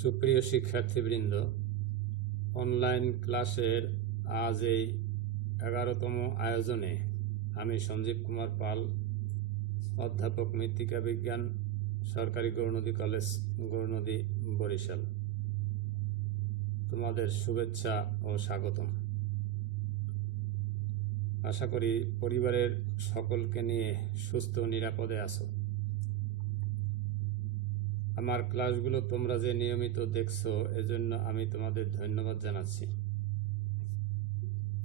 সুপ্রিয় শিক্ষার্থীবৃন্দ, অনলাইন ক্লাসের আজ এই 11তম আয়োজনে আমি সঞ্জীব কুমার পাল, অধ্যাপক মৃত্তিকা বিজ্ঞান, সরকারি গৌরনদী কলেজ, গৌরনদী, বরিশাল। তোমাদের শুভেচ্ছা ও স্বাগতম। আশা করি পরিবারের সকলকে নিয়ে সুস্থ নিরাপদে আছো। আমার ক্লাসগুলো তোমরা যে নিয়মিত দেখছো এজন্য আমি তোমাদের ধন্যবাদ জানাচ্ছি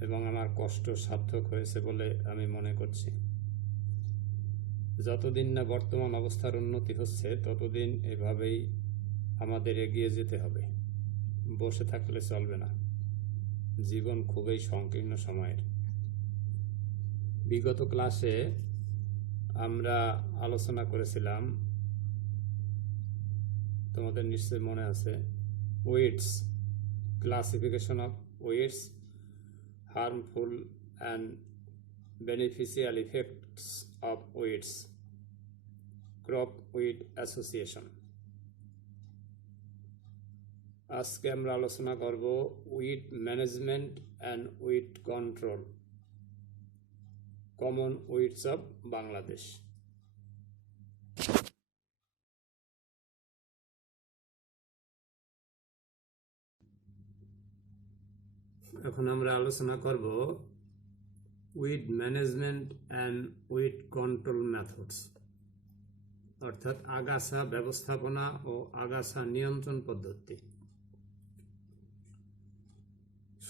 এবং আমার কষ্ট সার্থক হয়েছে বলে আমি মনে করছি। যতদিন না বর্তমান অবস্থার উন্নতি হচ্ছে ততদিন এভাবেই আমাদের এগিয়ে যেতে হবে। বসে থাকলে চলবে না। জীবন খুবই সংকীর্ণ সময়ের। বিগত ক্লাসে আমরা আলোচনা করেছিলাম, তোমাদের নিশ্চয়ই মনে আছে, weights, classification of weights, harmful and beneficial effects of weeds, crop weed association। আজকে আমরা আলোচনা করব weed management and weed control, common weeds of Bangladesh. এখন আমরা আলোচনা করব weed management and weed control methods, অর্থাৎ আগাছা ব্যবস্থাপনা ও আগাছা নিয়ন্ত্রণ পদ্ধতি।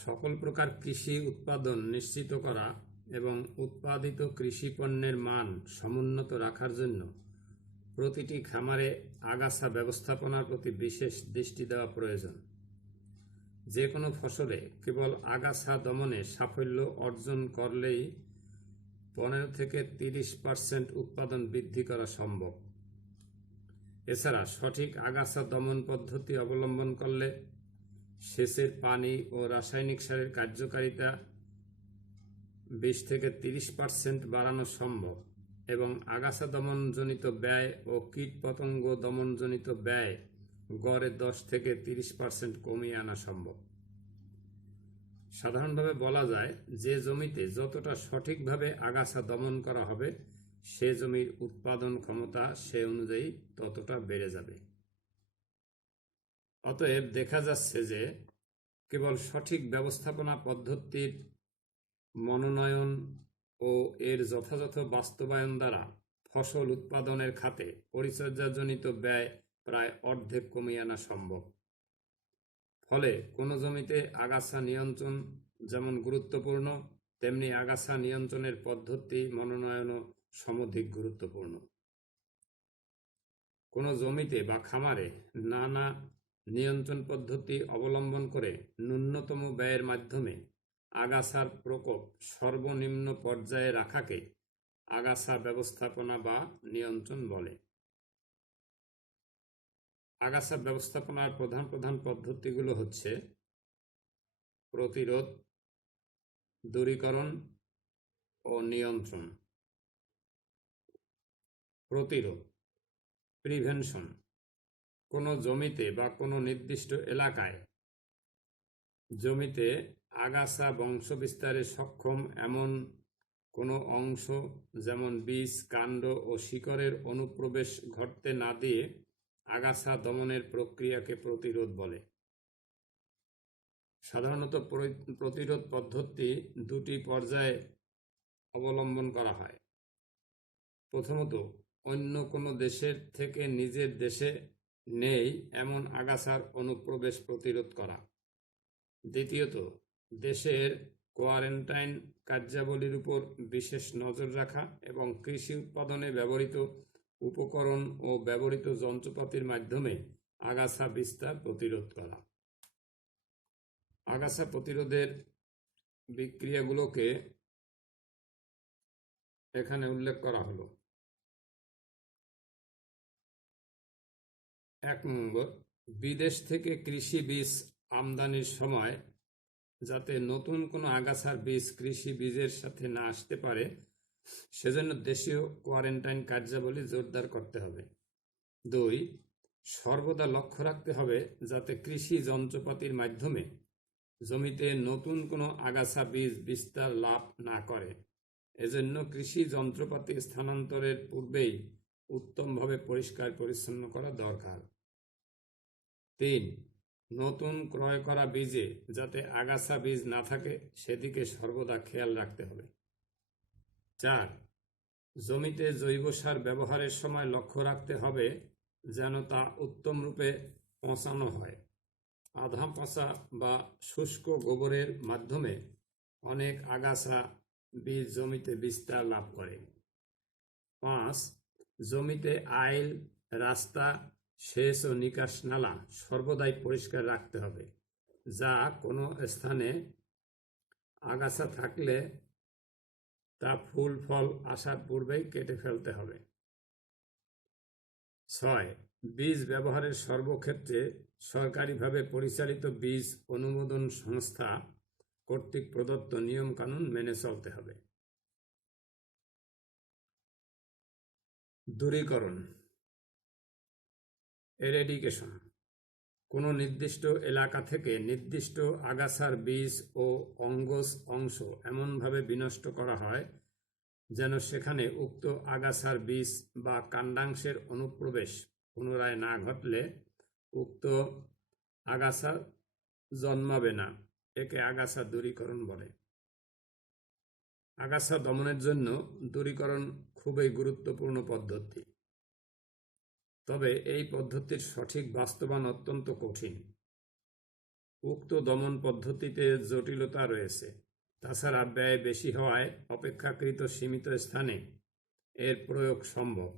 সকল প্রকার কৃষি উৎপাদন নিশ্চিত করা এবং উৎপাদিত কৃষি পণ্যের মান সমুন্নত রাখার জন্য প্রতিটি খামারে আগাছা ব্যবস্থাপনার প্রতি বিশেষ দৃষ্টি দেওয়া প্রয়োজন। যে কোনো ফসলে কেবল আগাছা দমনে সাফল্য অর্জন করলেই 15 থেকে 30% উৎপাদন বৃদ্ধি করা সম্ভব। এছাড়া সঠিক আগাছা দমন পদ্ধতি অবলম্বন করলে সেচের পানি ও রাসায়নিক সারের কার্যকারিতা 20 থেকে 30% বাড়ানো সম্ভব এবং আগাছা দমনজনিত ব্যয় ও কীটপতঙ্গ দমনজনিত ব্যয় গড়ে 10 থেকে 30% কমিয়ে আনা সম্ভব। সাধারণভাবে বলা যায়, যে জমিতে যতটা সঠিকভাবে আগাছা দমন করা হবে সে জমির উৎপাদন ক্ষমতা সে অনুযায়ী ততটা বেড়ে যাবে। অতএব দেখা যাচ্ছে যে কেবল সঠিক ব্যবস্থাপনা পদ্ধতির মনোনয়ন ও এর যথাযথ বাস্তবায়ন দ্বারা ফসল উৎপাদনের খাতে পরিচর্যাজনিত ব্যয় প্রায় অর্ধেক কমিয়ে আনা সম্ভব। ফলে কোনো জমিতে আগাছা নিয়ন্ত্রণ যেমন গুরুত্বপূর্ণ, তেমনি আগাছা নিয়ন্ত্রণের পদ্ধতি মনোনয়নও সমধিক গুরুত্বপূর্ণ। কোনো জমিতে বা খামারে নানা নিয়ন্ত্রণ পদ্ধতি অবলম্বন করে ন্যূনতম ব্যয়ের মাধ্যমে আগাছার প্রকোপ সর্বনিম্ন পর্যায়ে রাখাকে আগাছা ব্যবস্থাপনা বা নিয়ন্ত্রণ বলে। আগাছা ব্যবস্থাপনার প্রধান প্রধান পদ্ধতিগুলো হচ্ছে প্রতিরোধ, দূরীকরণ ও নিয়ন্ত্রণ। প্রতিরোধ, প্রিভেনশন, কোনো জমিতে বা কোনো নির্দিষ্ট এলাকায় জমিতে আগাছা বংশ বিস্তারে সক্ষম এমন কোনো অংশ, যেমন বীজ, কাণ্ড ও শিকড়ের অনুপ্রবেশ ঘটতে না দিয়ে আগাছা দমনের প্রক্রিয়াকে প্রতিরোধ বলে। সাধারণত প্রতিরোধ পদ্ধতি দুটি পর্যায়ে অবলম্বন করা হয়। প্রথমত, অন্য কোনো দেশের থেকে নিজের দেশে নেই এমন আগাছার অনুপ্রবেশ প্রতিরোধ করা। দ্বিতীয়ত, দেশের কোয়ারেন্টাইন কার্যাবলীর উপর বিশেষ নজর রাখা এবং কৃষি উৎপাদনে ব্যবহৃত উপকরণ ও ব্যবহৃত যন্ত্রপাতির মাধ্যমে আগাছা বিস্তার প্রতিরোধ করা। আগাছা প্রতিরোধের বিক্রিয়াগুলোকে এখানে উল্লেখ করা হলো। 1 নম্বর, বিদেশ থেকে কৃষি বীজ আমদানির সময় যাতে নতুন কোনো আগাছার বীজ কৃষি বীজের সাথে না আসতে পারে সেজন্য দেশীয় কোয়ারেন্টাইন কার্যাবলী জোরদার করতে হবে। 2, সর্বদা লক্ষ্য রাখতে হবে যাতে কৃষি যন্ত্রপাতির মাধ্যমে জমিতে নতুন কোনো আগাছা বীজ বিস্তার লাভ না করে। এজন্য কৃষি যন্ত্রপাতি স্থানান্তরের পূর্বেই উত্তমভাবে পরিষ্কার পরিচ্ছন্ন করা দরকার। 3. নতুন ক্রয় করা বীজে যাতে আগাছা বীজ না থাকে সেদিকে সর্বদা খেয়াল রাখতে হবে। 4. জমিতে জৈব সার ব্যবহারের সময় লক্ষ্য রাখতে হবে যেন তা উত্তম রূপে পচানো হয়। আধা পচা বা শুষ্ক গোবরের মাধ্যমে অনেক আগাছা বীজ জমিতে বিস্তার লাভ করে। 5. জমিতে আইল, রাস্তা, সেচ ও নিকাশ নালা সর্বদাই পরিষ্কার রাখতে হবে, যা কোনো স্থানে আগাছা থাকলে তা ফুল ফল আসার পূর্বেই কেটে ফেলতে হবে। 6. বীজ ব্যবহারের সর্বক্ষেত্রে সরকারিভাবে পরিচালিত বীজ অনুমোদন সংস্থা কর্তৃক প্রদত্ত নিয়মকানুন মেনে চলতে হবে। দূরীকরণ, এরেডিকেশন। কোনো নির্দিষ্ট এলাকা থেকে নির্দিষ্ট আগাছার বীজ ও অংশ এমনভাবে বিনষ্ট করা হয় যেন সেখানে উক্ত আগাছার বীজ বা কাণ্ডাংশের অনুপ্রবেশ পুনরায় না ঘটলে উক্ত আগাছা জন্মাবে না। একে আগাছা দূরীকরণ বলে। আগাছা দমনের জন্য দূরীকরণ খুবই গুরুত্বপূর্ণ পদ্ধতি, তবে এই পদ্ধতির সঠিক বাস্তবায়ন অত্যন্ত কঠিন। উক্ত দমন পদ্ধতিতে জটিলতা রয়েছে। তাছাড়া ব্যয় বেশি হওয়ায় অপেক্ষাকৃত সীমিত স্থানে এর প্রয়োগ সম্ভব,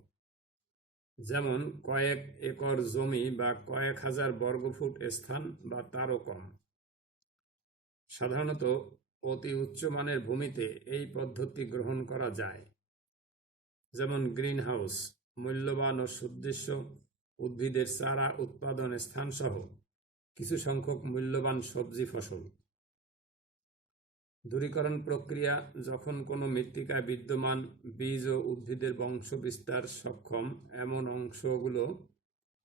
যেমন কয়েক একর জমি বা কয়েক হাজার বর্গফুট স্থান বা তারও কম। সাধারণত অতি উচ্চমানের ভূমিতে এই পদ্ধতি গ্রহণ করা যায়, যেমন গ্রিন হাউস, মূল্যবান ও সুদৃশ্য উদ্ভিদের চারা উৎপাদন স্থান সহ কিছু সংখ্যক মূল্যবান সবজি ফসল। দূরীকরণ প্রক্রিয়া যখন কোনো মৃত্তিকায় বিদ্যমান বীজ ও উদ্ভিদের বংশ বিস্তার সক্ষম এমন অংশগুলো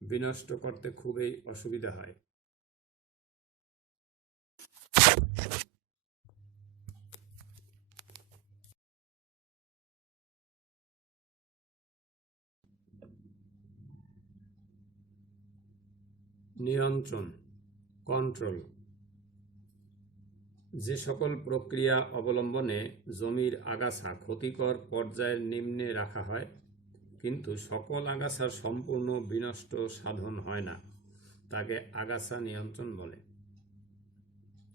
বিনষ্ট করতে খুবই অসুবিধা হয়। নিয়ন্ত্রণ, কন্ট্রোল। যে সকল প্রক্রিয়া অবলম্বনে জমির আগাছা ক্ষতিকর পর্যায়ের নিম্নে রাখা হয় কিন্তু সকল আগাছার সম্পূর্ণ বিনষ্ট সাধন হয় না, তাকে আগাছা নিয়ন্ত্রণ বলে।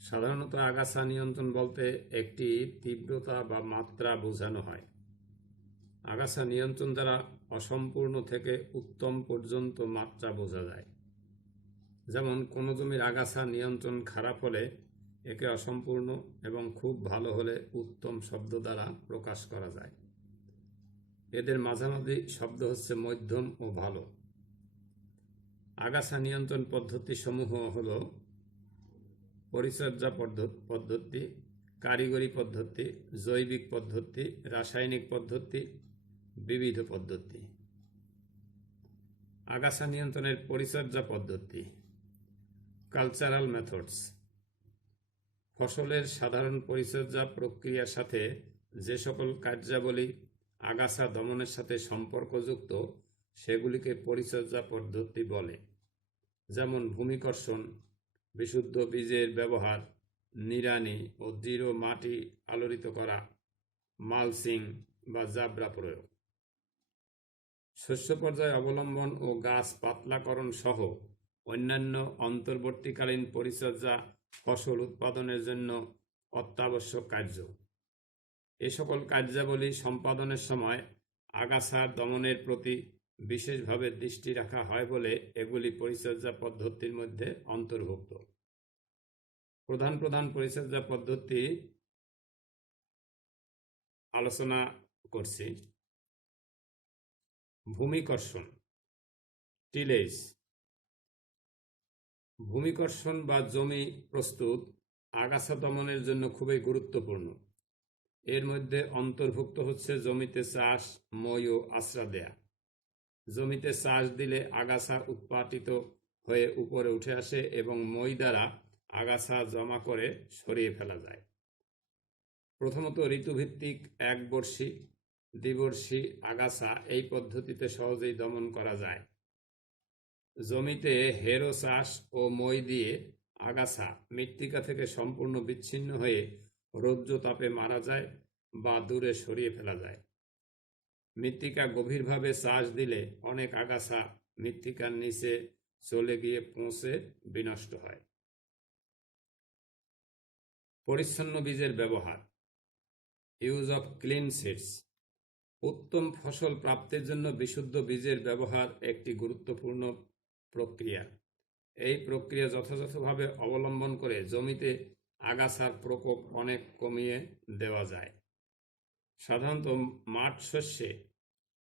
সাধারণত আগাছা নিয়ন্ত্রণ বলতে একটি তীব্রতা বা মাত্রা বোঝানো হয়। আগাছা নিয়ন্ত্রণ দ্বারা অসম্পূর্ণ থেকে উত্তম পর্যন্ত মাত্রা বোঝা যায়। যেমন কোনো জমির আগাছা নিয়ন্ত্রণ খারাপ হলে একে অসম্পূর্ণ এবং খুব ভালো হলে উত্তম শব্দ দ্বারা প্রকাশ করা যায়। এদের মাঝামাঝি শব্দ হচ্ছে মধ্যম ও ভালো। আগাছা নিয়ন্ত্রণ পদ্ধতি সমূহ হল পরিচর্যা পদ্ধতি, কারিগরি পদ্ধতি, জৈবিক পদ্ধতি, রাসায়নিক পদ্ধতি, বিবিধ পদ্ধতি। আগাছা নিয়ন্ত্রণের পরিচর্যা পদ্ধতি, কালচারাল মেথডস। ফসলের সাধারণ পরিচর্যা প্রক্রিয়ার সাথে যে সকল কার্যাবলী আগাছা দমনের সাথে সম্পর্কযুক্ত সেগুলিকে পরিচর্যা পদ্ধতি বলে, যেমন ভূমিকর্ষণ, বিশুদ্ধ বীজের ব্যবহার, নিড়ানি ও দৃঢ় মাটি আলোড়িত করা, মালচিং বা জাবরা প্রয়োগ। শস্য পর্যায় অবলম্বন ও গাছ পাতলাকরণ সহ অন্যান্য অন্তর্বর্তীকালীন পরিচর্যা ফসল উৎপাদনের জন্য অত্যাবশ্যক কার্য। এ সকল কার্যাবলী সম্পাদনের সময় আগাছা দমনের প্রতি বিশেষভাবে দৃষ্টি রাখা হয় বলে এগুলি পরিচর্যা পদ্ধতির মধ্যে অন্তর্ভুক্ত। প্রধান প্রধান পরিচর্যা পদ্ধতি আলোচনা করছি। ভূমিকর্ষণ, টিলেজ। ভূমিকর্ষণ বা জমি প্রস্তুত আগাছা দমনের জন্য খুবই গুরুত্বপূর্ণ। এর মধ্যে অন্তর্ভুক্ত হচ্ছে জমিতে চাষ, মই ও আশ্রা দেয়া, জমিতে চাষ দিলে আগাছা উৎপাটিত হয়ে উপরে উঠে আসে এবং মই দ্বারা আগাছা জমা করে সরিয়ে ফেলা যায়। প্রথমত ঋতুভিত্তিক একবর্ষী দ্বিবর্ষী আগাছা এই পদ্ধতিতে সহজেই দমন করা যায়। জমিতে হেরো চাষ ও মই দিয়ে আগাছা মৃত্তিকা থেকে সম্পূর্ণ বিচ্ছিন্ন হয়ে রৌদ্র তাপে মারা যায় বা দূরে সরিয়ে ফেলা যায়। মৃত্তিকা গভীরভাবে চাষ দিলে অনেক আগাছা মৃত্তিকার নিচে চলে গিয়ে পচে বিনষ্ট হয়। পরিচ্ছন্ন বীজের ব্যবহার, ইউজ অফ ক্লিন সিডস। উত্তম ফসল প্রাপ্তির জন্য বিশুদ্ধ বীজের ব্যবহার একটি গুরুত্বপূর্ণ প্রক্রিয়া। এই প্রক্রিয়া যথাযথভাবে অবলম্বন করে জমিতে আগাছার প্রকোপ অনেক কমিয়ে দেওয়া যায়। সাধারণত মাঠ শস্যে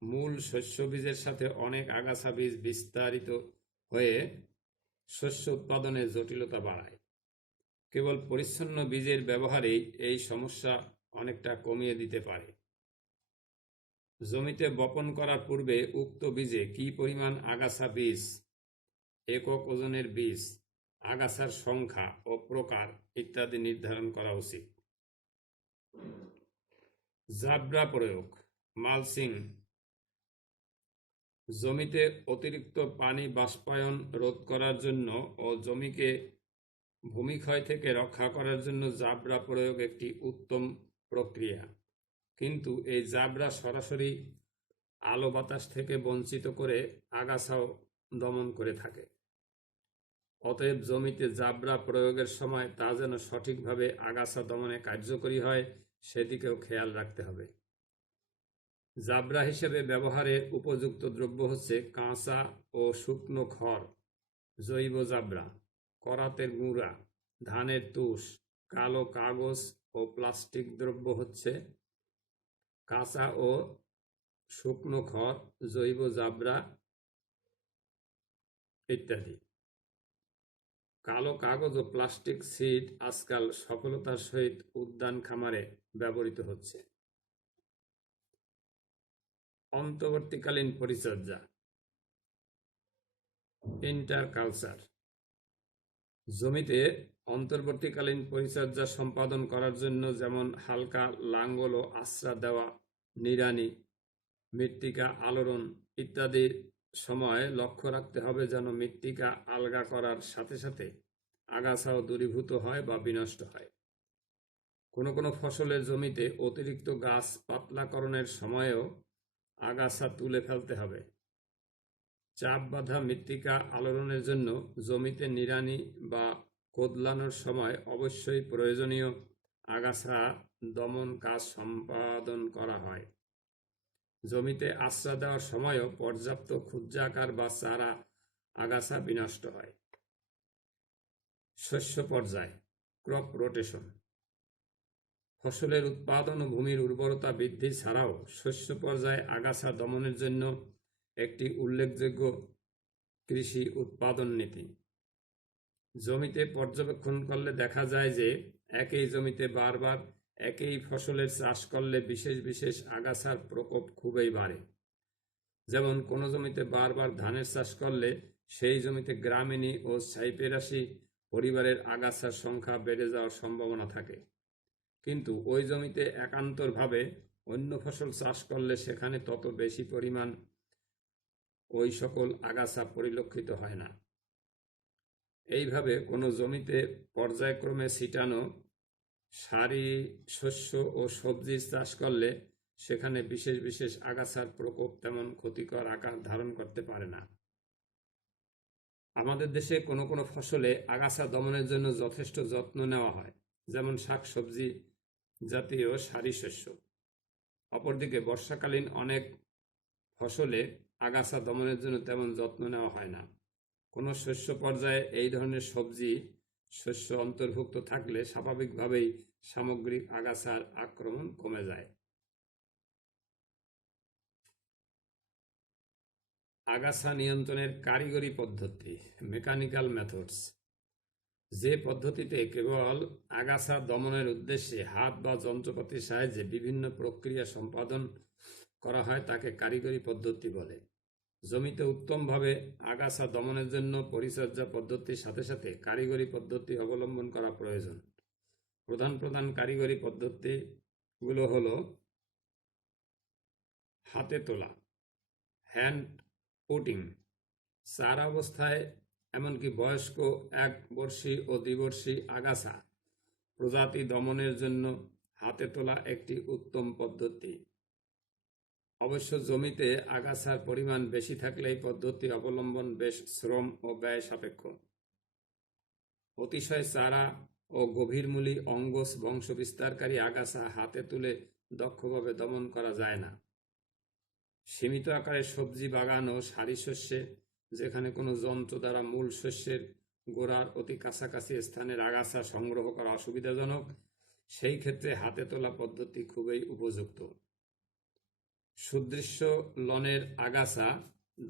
মূল শস্য বীজের সাথে অনেক আগাছা বীজ বিস্তারিত হয়ে শস্য উৎপাদনের জটিলতা বাড়ায়। কেবল পরিচ্ছন্ন বীজের ব্যবহারেই এই সমস্যা অনেকটা কমিয়ে দিতে পারে। জমিতে বপন করার পূর্বে উক্ত বীজে কি পরিমাণ আগাছা বীজ, একক ওজনের বীজ, আগাছার সংখ্যা ও প্রকার ইত্যাদি নির্ধারণ করা উচিত। জাবরা প্রয়োগ, মালচিং। জমিতে অতিরিক্ত পানি বাষ্পায়ন রোধ করার জন্য ও জমিকে ভূমিক্ষয় থেকে রক্ষা করার জন্য জাবরা প্রয়োগ একটি উত্তম প্রক্রিয়া, কিন্তু এই জাবরা সরাসরি আলো বাতাস থেকে বঞ্চিত করে আগাছাও দমন করে থাকে। অতএব জমিতে জাবরা প্রয়োগের সময় তা যেন সঠিকভাবে আগাছা দমনে কার্যকরী হয় সেদিকেও খেয়াল রাখতে হবে। জাবরা হিসেবে ব্যবহারের উপযুক্ত দ্রব্য হচ্ছে কাঁচা ও শুকনো খড়, জৈব জাবরা, করাতের গুঁড়া, ধানের তুষ, কালো কাগজ ও প্লাস্টিক দ্রব্য হচ্ছে কাঁচা ও শুকনো খড়, জৈব জাবরা ইত্যাদি। কালো কাগজ ও প্লাস্টিক সিড আজকাল সফলতার সহিত উদ্যান খামারে ব্যবহৃত হচ্ছে। অন্তর্বর্তীকালীন পরিচর্যা, ইন্টারকালচার। জমিতে অন্তর্বর্তীকালীন পরিচর্যা সম্পাদন করার জন্য যেমন হালকা লাঙ্গল ও আশ্রা দেওয়া, নিড়ানি, মৃত্তিকা আলোড়ন ইত্যাদির সময় লক্ষ্য রাখতে হবে যেন মৃত্তিকা আলগা করার সাথে সাথে আগাছাও দূরীভূত হয় বা বিনষ্ট হয়। কোনো কোনো ফসলের জমিতে অতিরিক্ত গাছ পাতলাকরণের সময়েও আগাছা তুলে ফেলতে হবে। চাপ বাঁধা মৃত্তিকা আলোড়নের জন্য জমিতে নিড়ানি বা কোদলানোর সময় অবশ্যই প্রয়োজনীয় আগাছা দমন কাজ সম্পাদন করা হয়। জমিতে আশ্রা দেওয়ার সময়ও পর্যাপ্ত ক্ষুদ্রাকার বা চারা আগাছা বিনষ্ট হয়। শস্য পর্যায়, ক্রপ রোটেশন। ফসলের উৎপাদন ও ভূমির উর্বরতা বৃদ্ধি ছাড়াও শস্য পর্যায়ে আগাছা দমনের জন্য একটি উল্লেখযোগ্য কৃষি উৎপাদন নীতি। জমিতে পর্যবেক্ষণ করলে দেখা যায় যে একই জমিতে বারবার একই ফসলের চাষ করলে বিশেষ বিশেষ আগাছার প্রকোপ খুবই বাড়ে। যেমন কোনো জমিতে বারবার ধানের চাষ করলে সেই জমিতে গ্রামিনী ও সাইপেরাসি পরিবারের আগাছার সংখ্যা বেড়ে যাওয়ার সম্ভাবনা থাকে, কিন্তু ওই জমিতে একান্তরভাবে অন্য ফসল চাষ করলে সেখানে তত বেশি পরিমাণ ওই সকল আগাছা পরিলক্ষিত হয় না। এইভাবে কোনো জমিতে পর্যায়ক্রমে ছিটানো সারি শস্য ও সবজির চাষ করলে সেখানে বিশেষ বিশেষ আগাছার প্রকোপ তেমন ক্ষতিকর আকার ধারণ করতে পারে না। আমাদের দেশে কোনো কোনো ফসলে আগাছা দমনের জন্য যথেষ্ট যত্ন নেওয়া হয়, যেমন শাকসবজি জাতীয় সারি শস্য। অপরদিকে বর্ষাকালীন অনেক ফসলে আগাছা দমনের জন্য তেমন যত্ন নেওয়া হয় না। কোনো শস্য পর্যায়ে এই ধরনের সবজি শস্য অন্তর্ভুক্ত থাকলে স্বাভাবিকভাবেই সামগ্রিক আগাছার আক্রমণ কমে যায়। আগাছা নিয়ন্ত্রণের কারিগরি পদ্ধতি, মেকানিক্যাল মেথডস। যে পদ্ধতিতে কেবল আগাছা দমনের উদ্দেশ্যে হাত বা যন্ত্রপাতির সাহায্যে বিভিন্ন প্রক্রিয়া সম্পাদন করা হয় তাকে কারিগরি পদ্ধতি বলে। জমিতে উত্তমভাবে আগাছা দমনের জন্য পরিচর্যা পদ্ধতির সাথে সাথে কারিগরি পদ্ধতি অবলম্বন করা প্রয়োজন। প্রধান প্রধান কারিগরি পদ্ধতিগুলো হলো হাতে তোলা, হ্যান্ড পুটিং, চারা অবস্থায় এমনকি বয়স্ক 1 বর্ষী ও 2 বর্ষী আগাছা প্রজাতি দমনের জন্য হাতে তোলা একটি উত্তম পদ্ধতি। অবশ্য জমিতে আগাছার পরিমাণ বেশি থাকলে এই পদ্ধতি অবলম্বন বেশ শ্রম ও ব্যয় সাপেক্ষ। অতিশয় চারা ও গভীরমূলী অঙ্গজ বংশ বিস্তারকারী আগাছা হাতে তুলে দক্ষভাবে দমন করা যায় না। সীমিত আকারে সবজি বাগান ও সারি শস্যে, যেখানে কোনো যন্ত্র দ্বারা মূল শস্যের গোড়ার অতি কাছাকাছি স্থানের আগাছা সংগ্রহ করা অসুবিধাজনক, সেই ক্ষেত্রে হাতে তোলা পদ্ধতি খুবই উপযুক্ত। সুদৃশ্য লনের আগাছা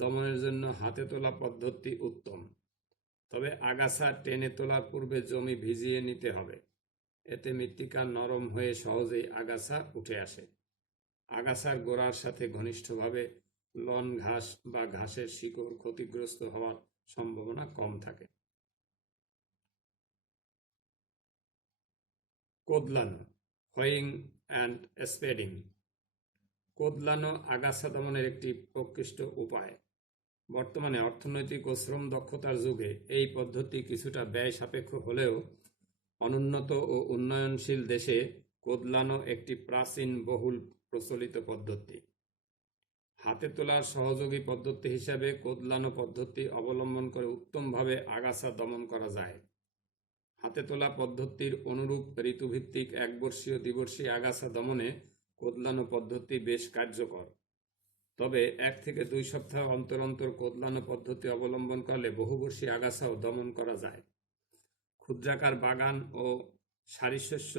দমনের জন্য হাতে তোলা পদ্ধতি উত্তম, তবে আগাছা টেনে তোলার পূর্বে জমি ভিজিয়ে নিতে হবে। এতে মৃত্তিকা নরম হয়ে সহজেই আগাছা উঠে আসে। আগাছার গোড়ার সাথে ঘনিষ্ঠভাবে লন ঘাস বা ঘাসের শিকড় ক্ষতিগ্রস্ত হওয়ার সম্ভাবনা কম থাকে। কোদলানো, হোয়িং অ্যান্ড স্প্রেডিং। কোদলানো আগাছা দমনের একটি প্রকৃষ্ট উপায়। বর্তমানে অর্থনৈতিক ও শ্রম দক্ষতার যুগে এই পদ্ধতি কিছুটা ব্যয় সাপেক্ষ হলেও অনুন্নত ও উন্নয়নশীল দেশে কোদলানো একটি প্রাচীন বহুল প্রচলিত পদ্ধতি। হাতে তোলার সহযোগী পদ্ধতি হিসাবে কোদলানো পদ্ধতি অবলম্বন করে উত্তমভাবে আগাছা দমন করা যায়। হাতে তোলা পদ্ধতির অনুরূপ ঋতুভিত্তিক 1 বর্ষীয় 2 বর্ষী আগাছা দমনে কোদলানো পদ্ধতি বেশ কার্যকর। তবে 1 থেকে 2 সপ্তাহ অন্তর অন্তর কোদলানো পদ্ধতি অবলম্বন করলে বহুবর্ষী আগাছাও দমন করা যায়। ক্ষুদ্রাকার বাগান ও সারিশস্য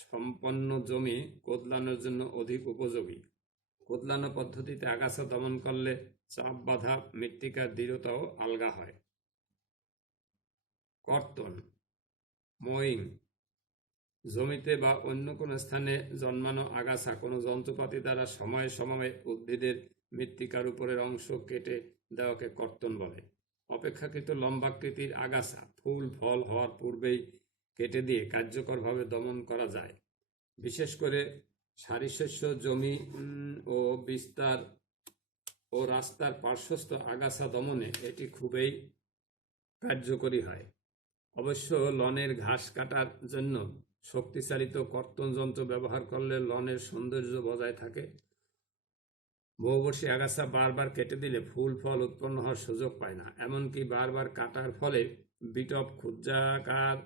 সম্পন্ন জমি কোদলানোর জন্য অধিক উপযোগী। কোদলানো পদ্ধতিতে আগাছা দমন করলে চাপ বাঁধা মৃত্তিকার দৃঢ়তাও আলগা হয়। কর্তন, মোয়িং। জমিতে বা অন্য কোনো স্থানে জন্মানো আগাছা কোনো যন্ত্রপাতি দ্বারা সময়ে সময়ে উদ্ভিদের মৃত্তিকার উপরের অংশ কেটে দেওয়াকে কর্তন বলে। অপেক্ষাকৃত লম্বাকৃতির আগাছা ফুল ফল হওয়ার পূর্বেই কেটে দিয়ে কার্যকরভাবে দমন করা যায়। বিশেষ করে সারিশস্য জমি ও বিস্তার ও রাস্তার পার্শ্বস্থ আগাছা দমনে এটি খুবই কার্যকরী হয়। অবশ্য লনের ঘাস কাটার জন্য শক্তিচালিত কর্তন যন্ত্র ব্যবহার করলে লনের সৌন্দর্য বজায় থাকে। বহুবর্ষী আগাছা বারবার কেটে দিলে ফুল ফল উৎপন্ন হওয়ার সুযোগ পায় না, এমনকি বারবার কাটার ফলে বিটপ ক্ষুদ্রাকার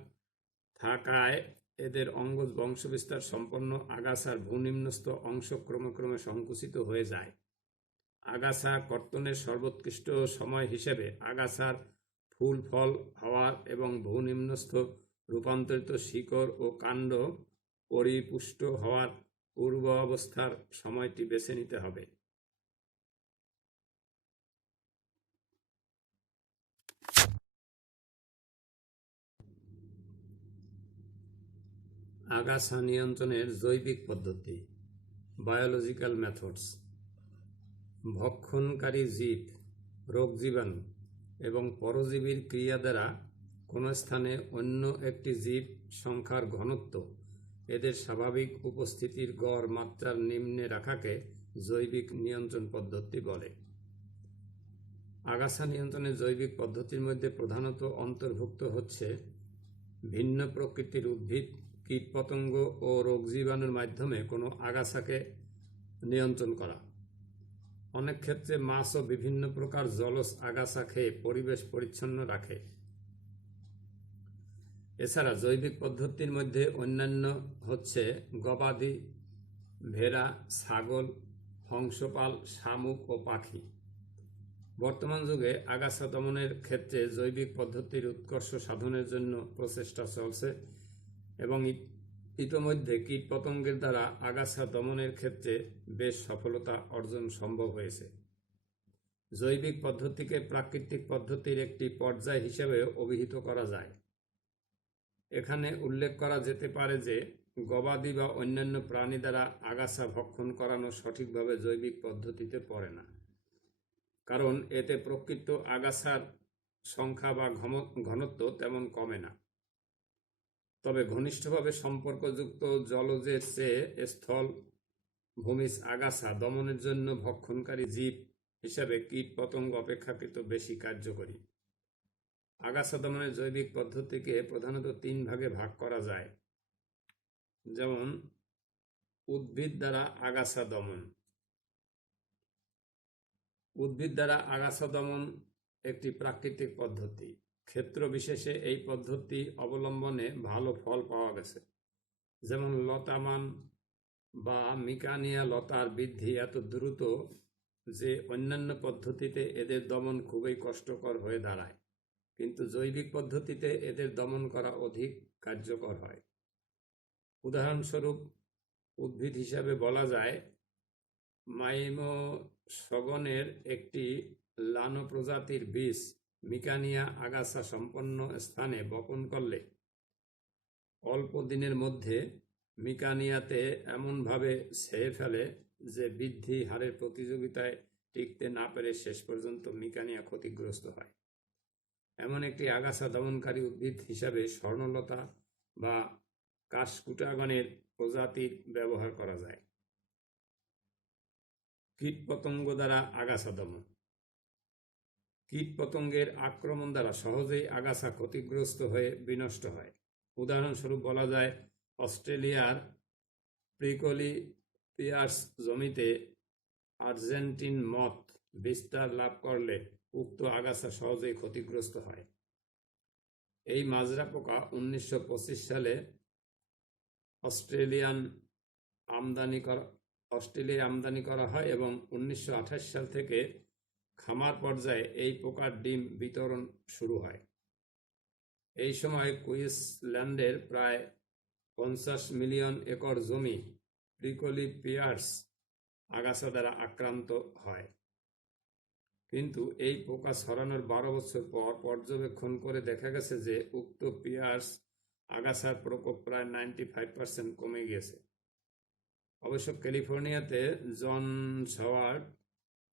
থাকায় এদের অঙ্গজ বংশবিস্তার সম্পন্ন আগাছার ভূনিম্নস্থ অংশ ক্রমে ক্রমে সংকুচিত হয়ে যায়। আগাছা কর্তনের সর্বোৎকৃষ্ট সময় হিসেবে আগাছার ফুল ফল হওয়ার এবং ভূনিম্নস্থ রূপান্তরিত শিকড় ও কাণ্ড পরিপুষ্ট হওয়ার পূর্ব অবস্থার সময়টি বেছে নিতে হবে। আগাছা নিয়ন্ত্রণের জৈবিক পদ্ধতি, বায়োলজিক্যাল মেথডস। ভক্ষণকারী জীব, রোগ জীবাণু এবং পরজীবীর ক্রিয়া দ্বারা কোনো স্থানে অন্য একটি জীব সংখ্যার ঘনত্ব এদের স্বাভাবিক উপস্থিতির গড় মাত্রার নিম্নে রাখাকে জৈবিক নিয়ন্ত্রণ পদ্ধতি বলে। আগাছা নিয়ন্ত্রণের জৈবিক পদ্ধতির মধ্যে প্রধানত অন্তর্ভুক্ত হচ্ছে ভিন্ন প্রকৃতির উদ্ভিদ, কীটপতঙ্গ ও রোগ জীবাণুর মাধ্যমে কোনো আগাছাকে নিয়ন্ত্রণ করা। অনেক ক্ষেত্রে মাছও বিভিন্ন প্রকার জলজ আগাছা খেয়ে পরিবেশ পরিচ্ছন্ন রাখে। এছাড়া জৈবিক পদ্ধতির মধ্যে অন্যান্য হচ্ছে গবাদি, ভেড়া, ছাগল, হংসপাল, শামুক ও পাখি। বর্তমান যুগে আগাছা দমনের ক্ষেত্রে জৈবিক পদ্ধতির উৎকর্ষ সাধনের জন্য প্রচেষ্টা চলছে এবং ইতোমধ্যে কীটপতঙ্গের দ্বারা আগাছা দমনের ক্ষেত্রে বেশ সফলতা অর্জন সম্ভব হয়েছে। জৈবিক পদ্ধতিকে প্রাকৃতিক পদ্ধতির একটি পর্যায় হিসেবে অভিহিত করা যায়। এখানে উল্লেখ করা যেতে পারে যে গবাদি বা অন্যান্য প্রাণী দ্বারা আগাছা ভক্ষণ করানো সঠিকভাবে জৈবিক পদ্ধতিতে পড়ে না। কারণ এতে প্রকৃত আগাছার সংখ্যা বা ঘনত্ব তেমন কমে না। তবে ঘনিষ্ঠভাবে সম্পর্কযুক্ত জলজের চেয়ে স্থল ভূমিজ আগাছা দমনের জন্য ভক্ষণকারী জীব হিসাবে কীটপতঙ্গ অপেক্ষাকৃত বেশি কার্যকরী। আগাছা দমনের জৈবিক পদ্ধতিকে প্রধানত 3 ভাগে ভাগ করা যায়, যেমন উদ্ভিদ দ্বারা আগাছা দমন। উদ্ভিদ দ্বারা আগাছা দমন একটি প্রাকৃতিক পদ্ধতি। ক্ষেত্র বিশেষে এই পদ্ধতি অবলম্বনে ভালো ফল পাওয়া গেছে। যেমন লতামান বা মিকানিয়া লতার বৃদ্ধি এত দ্রুত যে অন্যান্য পদ্ধতিতে এদের দমন খুবই কষ্টকর হয়ে দাঁড়ায়, কিন্তু জৈবিক পদ্ধতিতে এদের দমন করা অধিক কার্যকর হয়। উদাহরণস্বরূপ উদ্ভিদ হিসাবে বলা যায় মাইমোসগনের একটি লানো প্রজাতির বীজ মিকানিয়া আগাছা সম্পন্ন স্থানে বপন করলে অল্প দিনের মধ্যে মিকানিয়াতে এমনভাবে ছেয়ে ফেলে যে বৃদ্ধি হারের প্রতিযোগিতায় টিকতে না পেরে শেষ পর্যন্ত মিকানিয়া ক্ষতিগ্রস্ত হয়। এমন একটি আগাছা দমনকারী উদ্ভিদ হিসাবে স্বর্ণলতা বা কাশকুটাগনের প্রজাতির ব্যবহার করা যায়। কীটপতঙ্গ দ্বারা আগাছা দমন। কীটপতঙ্গের আক্রমণ দ্বারা সহজেই আগাছা ক্ষতিগ্রস্ত হয়ে বিনষ্ট হয়। উদাহরণস্বরূপ বলা যায় অস্ট্রেলিয়ার প্রিকলি পিয়ার্স জমিতে আর্জেন্টিন মথ বিস্তার লাভ করলে উক্ত আগাছা সহজেই ক্ষতিগ্রস্ত হয়। এই মাজরা পোকা 1925 সালে অস্ট্রেলিয়ায় আমদানি করা হয় এবং 1928 সাল থেকে খামার পর্যায়ে এই পোকার ডিম বিতরণ শুরু হয়। এই সময় কুইন্সল্যান্ডের প্রায় 50 মিলিয়ন একর জমি প্রিকলি পিয়ার্স আগাছা দ্বারা আক্রান্ত হয়। কিন্তু এই পোকা ছড়ানোর 12 বছর পর পর্যবেক্ষণ করে দেখা গেছে যে উক্ত পিয়ার্স আগাছার প্রকোপ প্রায় 95% কমে গিয়েছে। অবশ্য ক্যালিফোর্নিয়াতে জন সাওয়ার্ড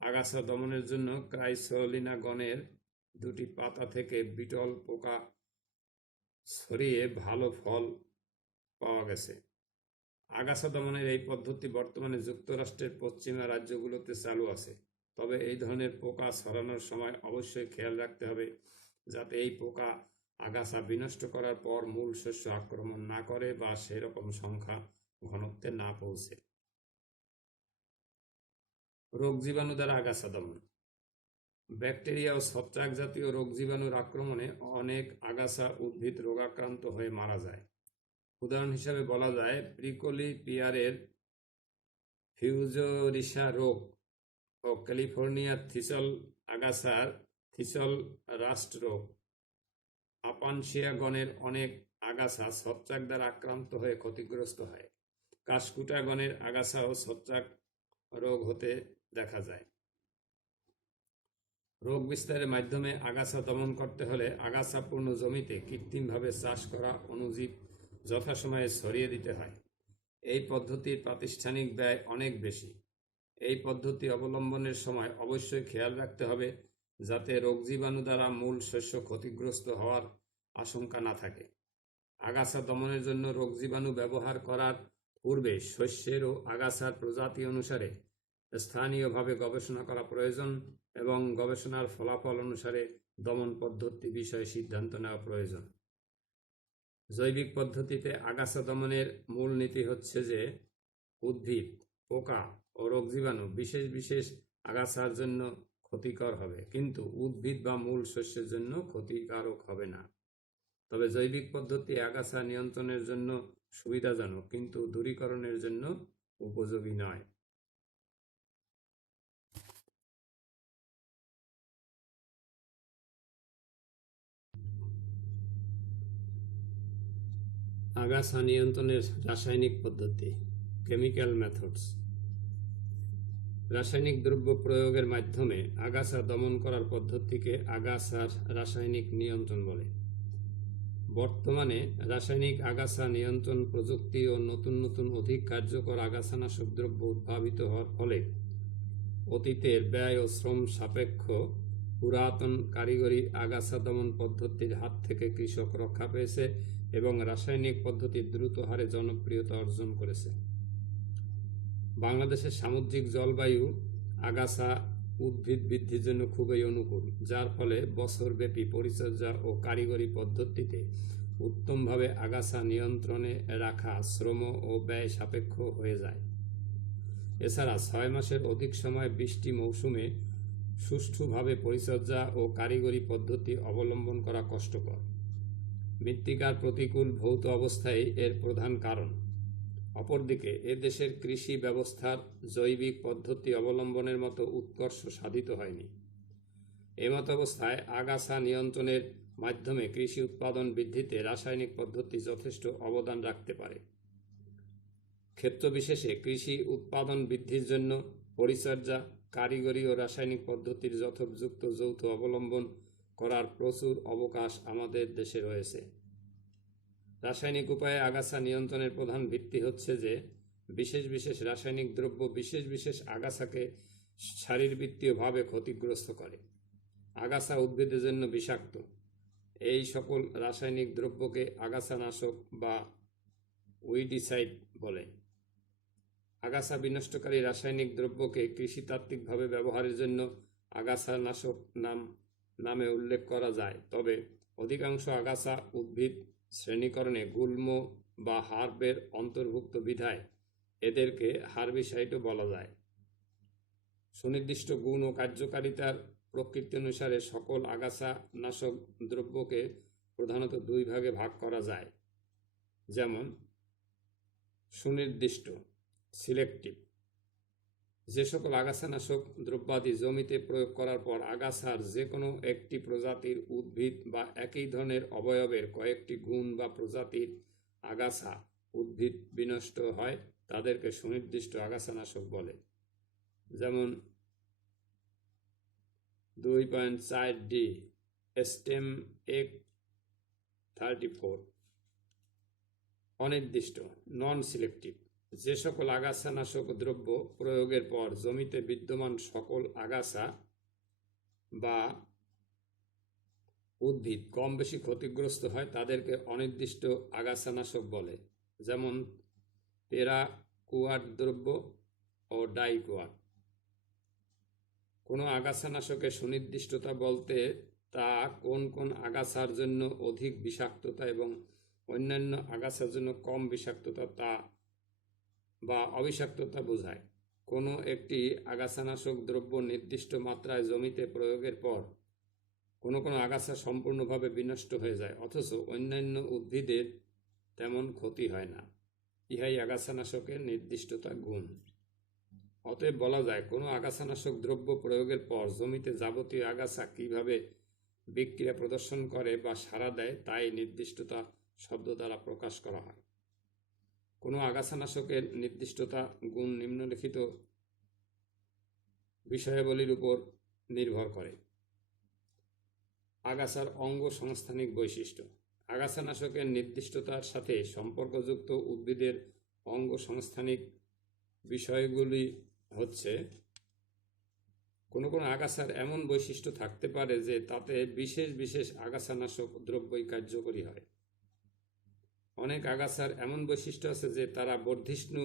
আগাছা দমনের জন্য ক্রাইসোলিনা গণের 2টি পাতা থেকে বিটল পোকা ছড়িয়ে ভালো ফল পাওয়া গেছে। আগাছা দমনের এই পদ্ধতি বর্তমানে যুক্তরাষ্ট্রের পশ্চিমা রাজ্যগুলোতে চালু আছে। তবে এই ধরনের পোকা ছড়ানোর সময় অবশ্যই খেয়াল রাখতে হবে যাতে এই পোকা আগাছা বিনষ্ট করার পর মূল শস্য আক্রমণ না করে বা সেরকম সংখ্যা ঘনত্বে না পৌঁছে। রোগ জীবাণু দ্বারা আগাছা দমন। ব্যাকটেরিয়া ও ছত্রাক জাতীয় রোগ জীবাণুর আক্রমণে অনেক আগাছা উদ্ভিদ রোগাক্রান্ত হয়ে মারা যায়। উদাহরণ হিসাবে বলা যায় প্রিকলি পিয়ারের ফিউজোরিসা রোগ ও ক্যালিফোর্নিয়ার থিসল আগাছার থিসল রাস্ট রোগ। আপানসিয়া গণের অনেক আগাছা ছত্রাক দ্বারা আক্রান্ত হয়ে ক্ষতিগ্রস্ত হয়। কাশকুটা গণের আগাছা ও ছত্রাক রোগ হতে দেখা যায়। রোগ বিস্তারের মাধ্যমে আগাছা দমন করতে হলে আগাছাপূর্ণ জমিতে কৃত্রিমভাবে চাষ করা অণুজীব যথাসময়ে ছড়িয়ে দিতে হয়। এই পদ্ধতির প্রাতিষ্ঠানিক ব্যয় অনেক বেশি। এই পদ্ধতি অবলম্বনের সময় অবশ্যই খেয়াল রাখতে হবে যাতে রোগ জীবাণু দ্বারা মূল শস্য ক্ষতিগ্রস্ত হওয়ার আশঙ্কা না থাকে। আগাছা দমনের জন্য রোগ জীবাণু ব্যবহার করার পূর্বে শস্যের ও আগাছার প্রজাতি অনুসারে স্থানীয়ভাবে গবেষণা করা প্রয়োজন এবং গবেষণার ফলাফল অনুসারে দমন পদ্ধতি বিষয়ে সিদ্ধান্ত নেওয়া প্রয়োজন। জৈবিক পদ্ধতিতে আগাছা দমনের মূল নীতি হচ্ছে যে উদ্ভিদ, পোকা ও রোগ জীবাণু বিশেষ বিশেষ আগাছার জন্য ক্ষতিকর হবে, কিন্তু উদ্ভিদ বা মূল শস্যের জন্য ক্ষতিকারক হবে না। তবে জৈবিক পদ্ধতি আগাছা নিয়ন্ত্রণের জন্য সুবিধাজনক, কিন্তু দূরীকরণের জন্য উপযোগী নয়। আগাছা নিয়ন্ত্রণের রাসায়নিক পদ্ধতি, কেমিক্যাল মেথডস। রাসায়নিক দ্রব্য প্রয়োগের মাধ্যমে আগাছা দমন করার পদ্ধতিকে আগাছার রাসায়নিক নিয়ন্ত্রণ বলে। বর্তমানে রাসায়নিক আগাছা নিয়ন্ত্রণ প্রযুক্তি ও নতুন নতুন অধিক কার্যকর আগাছানাশক দ্রব্য উদ্ভাবিত হওয়ার ফলে অতীতের ব্যয় ও শ্রম সাপেক্ষ পুরাতন কারিগরি আগাছা দমন পদ্ধতির হাত থেকে কৃষক রক্ষা পেয়েছে এবং রাসায়নিক পদ্ধতি দ্রুত হারে জনপ্রিয়তা অর্জন করেছে। বাংলাদেশের সামুদ্রিক জলবায়ু আগাছা উদ্ভিদ বৃদ্ধির জন্য খুবই অনুকূল, যার ফলে বছরব্যাপী পরিচর্যা ও কারিগরি পদ্ধতিতে উত্তমভাবে আগাছা নিয়ন্ত্রণে রাখা শ্রম ও ব্যয় সাপেক্ষ হয়ে যায়। এছাড়া 6 মাসের অধিক সময় বৃষ্টি মৌসুমে সুষ্ঠুভাবে পরিচর্যা ও কারিগরি পদ্ধতি অবলম্বন করা কষ্টকর। মৃত্তিকার প্রতিকূল ভৌত অবস্থাই এর প্রধান কারণ। অপরদিকে এদেশের কৃষি ব্যবস্থার জৈবিক পদ্ধতি অবলম্বনের মতো উৎকর্ষ সাধিত হয়নি। এমত অবস্থায় আগাছা নিয়ন্ত্রণের মাধ্যমে কৃষি উৎপাদন বৃদ্ধিতে রাসায়নিক পদ্ধতি যথেষ্ট অবদান রাখতে পারে। ক্ষেত্র বিশেষে কৃষি উৎপাদন বৃদ্ধির জন্য পরিচর্যা, কারিগরি ও রাসায়নিক পদ্ধতির যথোপযুক্ত যৌথ অবলম্বন করার প্রচুর অবকাশ আমাদের দেশে রয়েছে। রাসায়নিক উপায়ে আগাছা নিয়ন্ত্রণের প্রধান ভিত্তি হচ্ছে যে বিশেষ বিশেষ রাসায়নিক দ্রব্য বিশেষ বিশেষ আগাছাকে শারীরবৃত্তীয়ভাবে ক্ষতিগ্রস্ত করে। আগাছা উদ্ভিদের জন্য বিষাক্ত। এই সকল রাসায়নিক দ্রব্যকে আগাছানাশক বা উইডিসাইড বলে। আগাছা বিনষ্টকারী রাসায়নিক দ্রব্যকে কৃষিতাত্ত্বিকভাবে ব্যবহারের জন্য আগাছানাশক নামে উল্লেখ করা যায়, তবে অধিকাংশ আগাছা উদ্ভিদ শ্রেণীকরণে গুল্ম বা হার্বের অন্তর্ভুক্ত বিধায় এদেরকে হার্বিসাইডও বলা যায়। সুনির্দিষ্ট গুণ ও কার্যকারিতার প্রকৃতি অনুসারে সকল আগাছানাশক দ্রব্যকে প্রধানত 2 ভাগে ভাগ করা যায়, যেমন সুনির্দিষ্ট সিলেক্টিভ। যে সকল আগাছানাশক দ্রব্যাদি জমিতে প্রয়োগ করার পর আগাছার যে কোনো একটি প্রজাতির উদ্ভিদ বা একই ধরনের অবয়বের কয়েকটি গুণ বা প্রজাতির আগাছা উদ্ভিদ বিনষ্ট হয় তাদেরকে সুনির্দিষ্ট আগাছানাশক বলে। যেমন 2.4D স্টেম 34। অনির্দিষ্ট নন সিলেক্টিভ। যে সকল আগাছানাশক দ্রব্য প্রয়োগের পর জমিতে বিদ্যমান সকল আগাছা বা উদ্ভিদ কম বেশি ক্ষতিগ্রস্ত হয় তাদেরকে অনির্দিষ্ট আগাছানাশক বলে। যেমন পেরাকুয়াট দ্রব্য ও ডাইকোয়াট। কোনো আগাছানাশকের সুনির্দিষ্টতা বলতে তা কোন কোন আগাছার জন্য অধিক বিষাক্ততা এবং অন্যান্য আগাছার জন্য কম বিষাক্ততা তা বা অবিষাক্ততা বোঝায়। কোনো একটি আগাছানাশক দ্রব্য নির্দিষ্ট মাত্রায় জমিতে প্রয়োগের পর কোনো কোনো আগাছা সম্পূর্ণভাবে বিনষ্ট হয়ে যায়, অথচ অন্যান্য উদ্ভিদের তেমন ক্ষতি হয় না। ইহাই আগাছানাশকের নির্দিষ্টতা গুণ। অতএব বলা যায় কোনো আগাছানাশক দ্রব্য প্রয়োগের পর জমিতে যাবতীয় আগাছা কিভাবে বিক্রিয়া প্রদর্শন করে বা সাড়া দেয় তাই নির্দিষ্টতা শব্দ দ্বারা প্রকাশ করা হয়। কোনো আগাছানাশকের নির্দিষ্টতা গুণ নিম্নলিখিত বিষয়াবলীর উপর নির্ভর করে। আগাছার অঙ্গ সংস্থানিক বৈশিষ্ট্য। আগাছানাশকের নির্দিষ্টতার সাথে সম্পর্কযুক্ত উদ্ভিদের অঙ্গ সংস্থানিক বিষয়গুলি হচ্ছে: কোনো কোনো আগাছার এমন বৈশিষ্ট্য থাকতে পারে যে তাতে বিশেষ বিশেষ আগাছানাশক দ্রব্যই কার্যকরী হয়। অনেক আগাছার এমন বৈশিষ্ট্য আছে যে তারা বর্ধিষ্ণু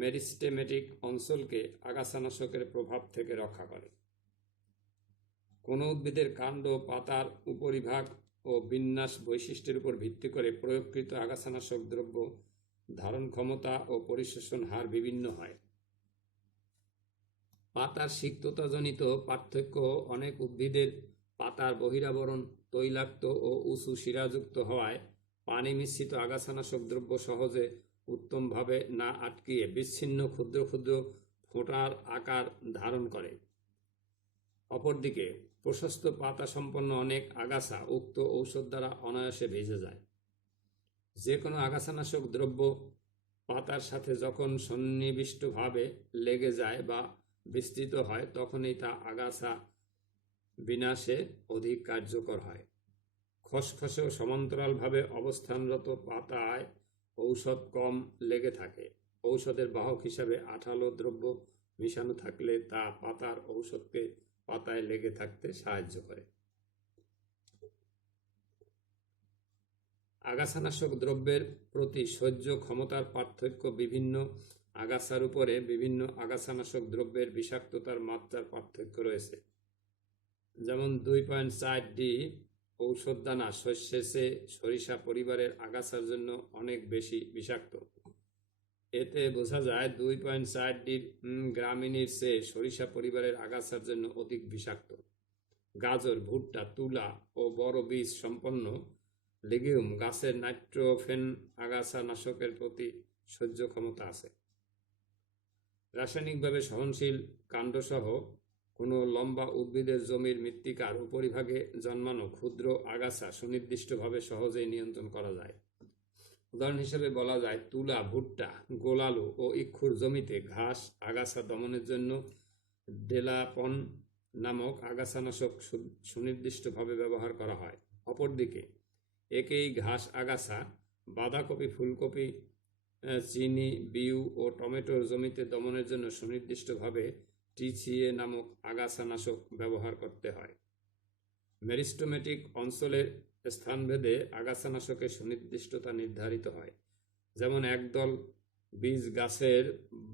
মেরিস্টেমেটিক অঞ্চলকে আগাছানাশকের প্রভাব থেকে রক্ষা করে। কোনো উদ্ভিদের কাণ্ড, পাতার উপরিভাগ ও বিন্যাস বৈশিষ্ট্যের উপর ভিত্তি করে প্রয়োগকৃত আগাছানাশক দ্রব্য ধারণ ক্ষমতা ও পরিশোষণ হার বিভিন্ন হয়। পাতার সিক্ততাজনিত পার্থক্য অনেক উদ্ভিদের পাতার বহিরাবরণ তৈলাক্ত ও উঁচু শিরাযুক্ত হওয়ায় পানি মিশ্রিত আগাছানাশক দ্রব্য সহজে উত্তমভাবে না আটকিয়ে বিচ্ছিন্ন ক্ষুদ্র ক্ষুদ্র ফোঁটার আকার ধারণ করে। অপরদিকে প্রশস্ত পাতা সম্পন্ন অনেক আগাছা উক্ত ঔষধ দ্বারা অনায়াসে ভেজে যায়। যে কোনো আগাছানাশক দ্রব্য পাতার সাথে যখন সন্নিবিষ্টভাবে লেগে যায় বা বিস্তৃত হয় তখনই তা আগাছা বিনাশে অধিক কার্যকর হয়। খসখসে ও সমান্তরালভাবে অবস্থানরত পাতায় ঔষধ কম লেগে থাকে। ঔষধের বাহক হিসাবে আঠালো দ্রব্য মিশানো থাকলে তা পাতার ঔষধকে পাতায় লেগে থাকতে সাহায্য করে। আগাছানাশক দ্রব্যের প্রতি সহ্য ক্ষমতার পার্থক্য। বিভিন্ন আগাছার উপরে বিভিন্ন আগাছানাশক দ্রব্যের বিষাক্ততার মাত্রার পার্থক্য রয়েছে। যেমন 2.4D ঔষধদানা শস্যের চেয়ে সরিষা পরিবারের আগাছার জন্য অনেক বেশি বিষাক্ত। এতে বোঝা যায় 2.4D গ্রামিনীর চেয়ে সরিষা পরিবারের আগাছার জন্য অধিক বিষাক্ত। গাজর, ভুট্টা, তুলা ও বড় বীজ সম্পন্ন লিগিউম গাছের নাইট্রোফেন আগাছানাশকের প্রতি সহ্য ক্ষমতা আছে। রাসায়নিকভাবে সহনশীল কাণ্ডসহ কোনো লম্বা উদ্ভিদের জমির মৃত্তিকার উপরিভাগে জন্মানো ক্ষুদ্র আগাছা সুনির্দিষ্টভাবে সহজেই নিয়ন্ত্রণ করা যায়। উদাহরণ হিসেবে বলা যায়, তুলা, ভুট্টা, গোলালু ও ইক্ষুর জমিতে ঘাস আগাছা দমনের জন্য ডেলাপন নামক আগাছানাশক সুনির্দিষ্টভাবে ব্যবহার করা হয়। অপরদিকে একই ঘাস আগাছা বাঁধাকপি, ফুলকপি, চিনি, বিউ ও টমেটোর জমিতে দমনের জন্য সুনির্দিষ্টভাবে টিসিএ নামক আগাছানাশক ব্যবহার করতে হয়। মেরিস্টোমেটিক অঞ্চলের স্থানভেদে আগাছানাশকের সুনির্দিষ্টতা নির্ধারিত হয়। যেমন একদল বীজ গাছের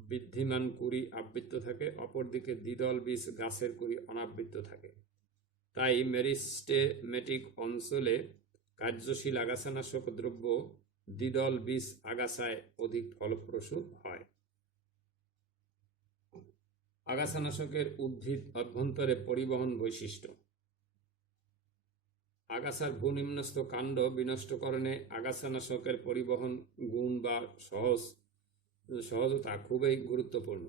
বৃদ্ধিমান কুড়ি আবৃত থাকে, অপরদিকে দ্বিদল বীজ গাছের কুড়ি অনাবৃত থাকে। তাই মেরিস্টেমেটিক অঞ্চলে কার্যশীল আগাছানাশক দ্রব্য দ্বিদল বীজ আগাছায় অধিক ফলপ্রসূ হয়। আগাছানাশকের উদ্ভিদ অভ্যন্তরে পরিবহন বৈশিষ্ট্য। আগাছার ভূনিম্নস্থ কাণ্ড বিনষ্টকরণে আগাছানাশকের পরিবহন গুণ বা সহজতা খুবই গুরুত্বপূর্ণ।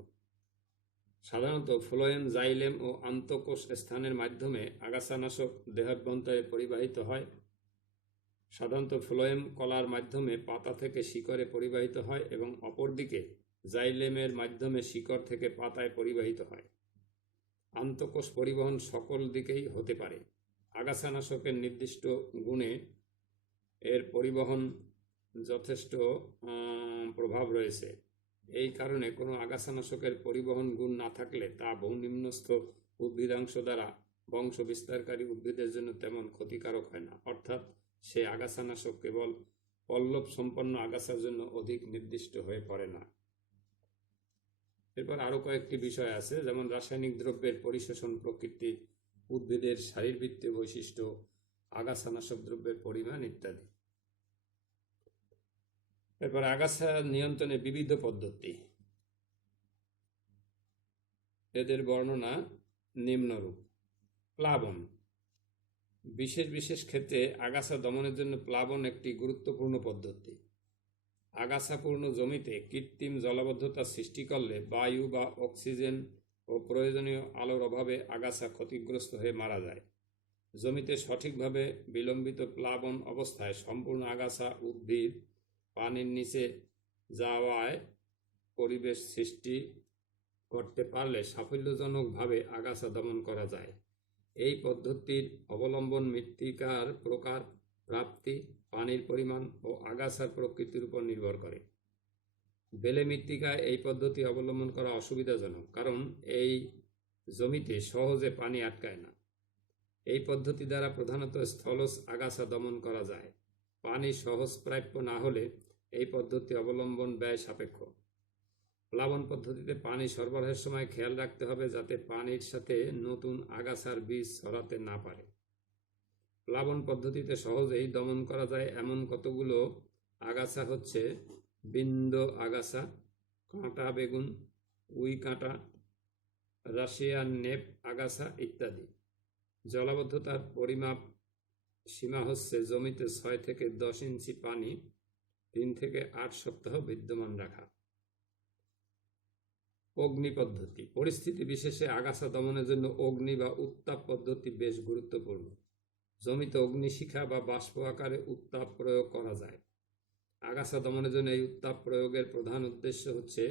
সাধারণত ফ্লোয়েম, জাইলেম ও আন্তঃকোষ স্থানের মাধ্যমে আগাছানাশক দেহাভ্যন্তরে পরিবাহিত হয়। সাধারণত ফ্লোয়েম কলার মাধ্যমে পাতা থেকে শিকড়ে পরিবাহিত হয় এবং অপরদিকে জাইলেমের মাধ্যমে শিকড় থেকে পাতায় পরিবাহিত হয়। আন্তঃকোষ পরিবহন সকল দিকেই হতে পারে। আগাছানাশকের নির্দিষ্ট গুণে এর পরিবহন যথেষ্ট প্রভাব রয়েছে। এই কারণে কোনো আগাছানাশকের পরিবহন গুণ না থাকলে তা বহুনিম্নস্থ উদ্ভিদাংশ দ্বারা বংশ বিস্তারকারী উদ্ভিদের জন্য তেমন ক্ষতিকারক হয় না, অর্থাৎ সে আগাছানাশক কেবল পল্লব সম্পন্ন আগাছার জন্য অধিক নির্দিষ্ট হয়ে পড়ে না। এরপর আরো কয়েকটি বিষয় আছে, যেমন রাসায়নিক দ্রব্যের পরিশোষণ প্রকৃতি, উদ্ভিদের শারীরবৃত্তীয় বৈশিষ্ট্য, আগাছানাশক দ্রব্যের পরিমাণ ইত্যাদি। এরপর আগাছা নিয়ন্ত্রণের বিবিধ পদ্ধতি, এদের বর্ণনা নিম্নরূপ। প্লাবন। বিশেষ বিশেষ ক্ষেত্রে আগাছা দমনের জন্য প্লাবন একটি গুরুত্বপূর্ণ পদ্ধতি। আগাছাপূর্ণ জমিতে কৃত্রিম জলাবদ্ধতা সৃষ্টি করলে বায়ু বা অক্সিজেন ও প্রয়োজনীয় আলোর অভাবে আগাছা ক্ষতিগ্রস্ত হয়ে মারা যায়। জমিতে সঠিকভাবে বিলম্বিত প্লাবন অবস্থায় সম্পূর্ণ আগাছা উদ্ভিদ পানির নিচে যাওয়ায় পরিবেশ সৃষ্টি করতে পারলে সাফল্যজনকভাবে আগাছা দমন করা যায়। এই পদ্ধতির অবলম্বন মৃত্তিকার প্রকার, প্রাপ্তি, পানির পরিমাণ ও আগাছার প্রকৃতির উপর নির্ভর করে। বেলে মৃত্তিকায় এই পদ্ধতি অবলম্বন করা অসুবিধাজনক, কারণ এই জমিতে সহজে পানি আটকায় না। এই পদ্ধতি দ্বারা প্রধানত স্থলজ আগাছা দমন করা যায়। পানি সহজ প্রাপ্য না হলে এই পদ্ধতি অবলম্বন ব্যয় সাপেক্ষ। প্লাবন পদ্ধতিতে পানি সরবরাহের সময় খেয়াল রাখতে হবে যাতে পানির সাথে নতুন আগাছার বীজ ছড়াতে না পারে। প্লাবন পদ্ধতিতে সহজেই দমন করা যায় এমন কতগুলো আগাছা হচ্ছে বিন্দ আগাছা, কাঁটা বেগুন, উই কাঁটা, রাশিয়ান নেপ আগাছা ইত্যাদি। জলাবদ্ধতার পরিমাপ সীমা হচ্ছে জমিতে 6 থেকে 10 ইঞ্চি পানি 3 থেকে 8 সপ্তাহ বিদ্যমান রাখা। অগ্নি পদ্ধতি। পরিস্থিতি বিশেষে আগাছা দমনের জন্য অগ্নি বা উত্তাপ পদ্ধতি বেশ গুরুত্বপূর্ণ। জমিতে অগ্নিশিখা বা বাষ্প আকারে উত্তাপ প্রয়োগ করা যায়। আগাছা দমনের জন্য এই উত্তাপ প্রয়োগের প্রধান উদ্দেশ্য হচ্ছে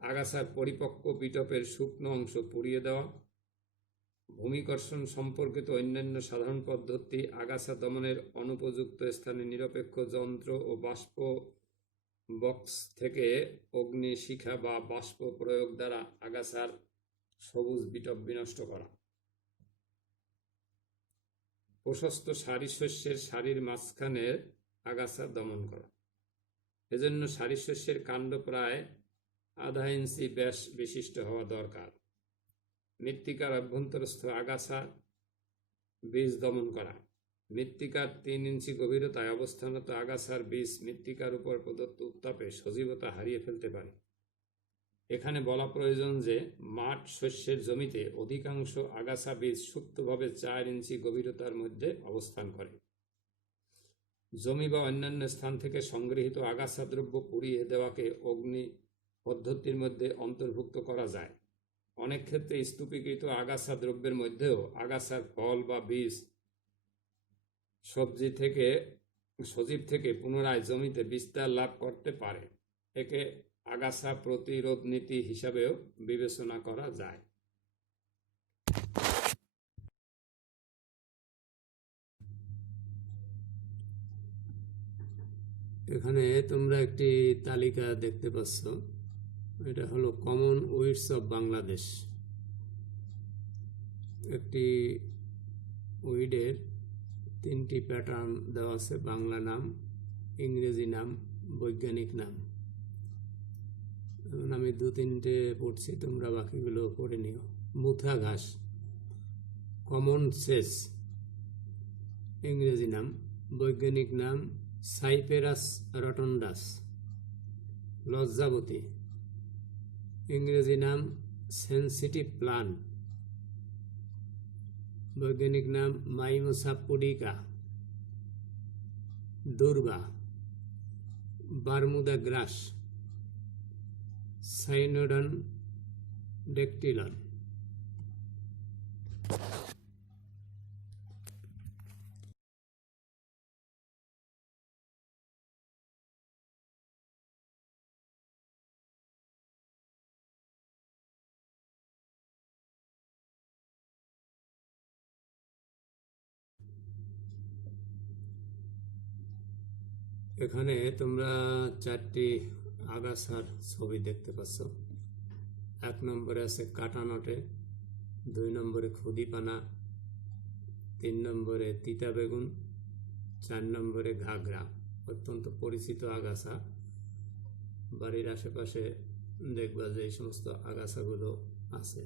আগাছার পরিপক্ক বিটপের শুকনো অংশ পুড়িয়ে দেওয়া। ভূমিকর্ষণ সম্পর্কিত অন্যান্য সাধারণ পদ্ধতি আগাছা দমনের অনুপযুক্ত স্থানে নিরপেক্ষ যন্ত্র ও বাষ্প বক্স থেকে অগ্নিশিখা বা বাষ্প প্রয়োগ দ্বারা আগাছার সবুজ বিটপ বিনষ্ট করা। প্রশস্ত সারি শস্যের সারির মাঝখানে আগাছা দমন করা। এজন্য সারি শস্যের কাণ্ড প্রায় আধা ইঞ্চি ব্যাস বিশিষ্ট হওয়া দরকার। মৃত্তিকার অভ্যন্তরস্থ আগাছা বীজ দমন করা। মৃত্তিকার 3 ইঞ্চি গভীরতায় অবস্থানরত আগাছার বীজ মৃত্তিকার উপর প্রদত্ত উত্তাপে সজীবতা হারিয়ে ফেলতে পারে। এখানে বলা প্রয়োজন যে মাঠ শস্যের জমিতে অধিকাংশ আগাছা বীজ সুপ্তভাবে 4 ইঞ্চি গভীরতার মধ্যে অবস্থান করে। জমি বা অন্যান্য স্থান থেকে সংগৃহীত আগাছা দ্রব্য পুড়িয়ে দেওয়াকে অগ্নি পদ্ধতির মধ্যে অন্তর্ভুক্ত করা যায়। অনেক ক্ষেত্রে স্তূপীকৃত আগাছা দ্রব্যের মধ্যেও আগাছার ফল বা বীজ সজীব থেকে পুনরায় জমিতে বিস্তার লাভ করতে পারে। একে আগাছা প্রতিরোধ নীতি হিসাবেও বিবেচনা করা যায়। এখানে তোমরা একটি তালিকা দেখতে পাচ্ছ। এটা হলো কমন উইডস অফ বাংলাদেশ। একটি উইডের 3টি প্যাটার্ন দেওয়া আছে: বাংলা নাম, ইংরেজি নাম, বৈজ্ঞানিক নাম। এখন আমি 2-3টে পড়ছি, তোমরা বাকিগুলো পড়ে নিও। মুথা ঘাস, কমন সেস, ইংরেজি নাম। বৈজ্ঞানিক নাম সাইপেরাস রটন্ডাস। লজ্জাবতী, ইংরেজি নাম সেন্সিটিভ প্লান্ট। বৈজ্ঞানিক নাম মাইমোসা পুডিকা। দুর্বা, বারমুদা গ্রাস, সাইনোডন ডেকটিলন। এখানে তোমরা 4টি আগাছার ছবি দেখতে পাচ্ছ। 1 নম্বরে আছে কাটানটে, 2 নম্বরে খুদিপানা, 3 নম্বরে তিতা বেগুন, 4 নম্বরে ঘাগরা। অত্যন্ত পরিচিত আগাছা। বাড়ির আশেপাশে দেখবা যে এই সমস্ত আগাছাগুলো আছে।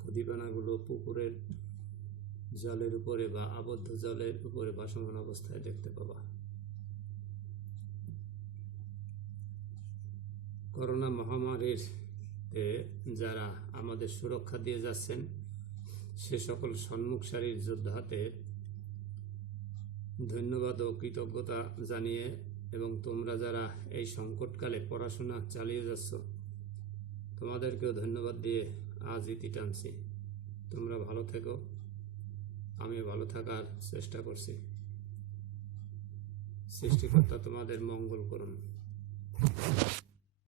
খুদিপানাগুলো পুকুরের জলের উপরে বা আবদ্ধ জলের উপরে ভাসমান অবস্থায় দেখতে পাবা। করোনা মহামারীর যারা আমাদের সুরক্ষা দিয়ে যাচ্ছেন, সে সকল সম্মুখ সারির যোদ্ধাদের ধন্যবাদ ও কৃতজ্ঞতা জানিয়ে, এবং তোমরা যারা এই সংকটকালে পড়াশোনা চালিয়ে যাচ্ছ, তোমাদেরকেও ধন্যবাদ দিয়ে আজ ইতি টানছি। তোমরা ভালো থেকো, আমি ভালো থাকার চেষ্টা করছি। সৃষ্টিকর্তা তোমাদের মঙ্গল করুন।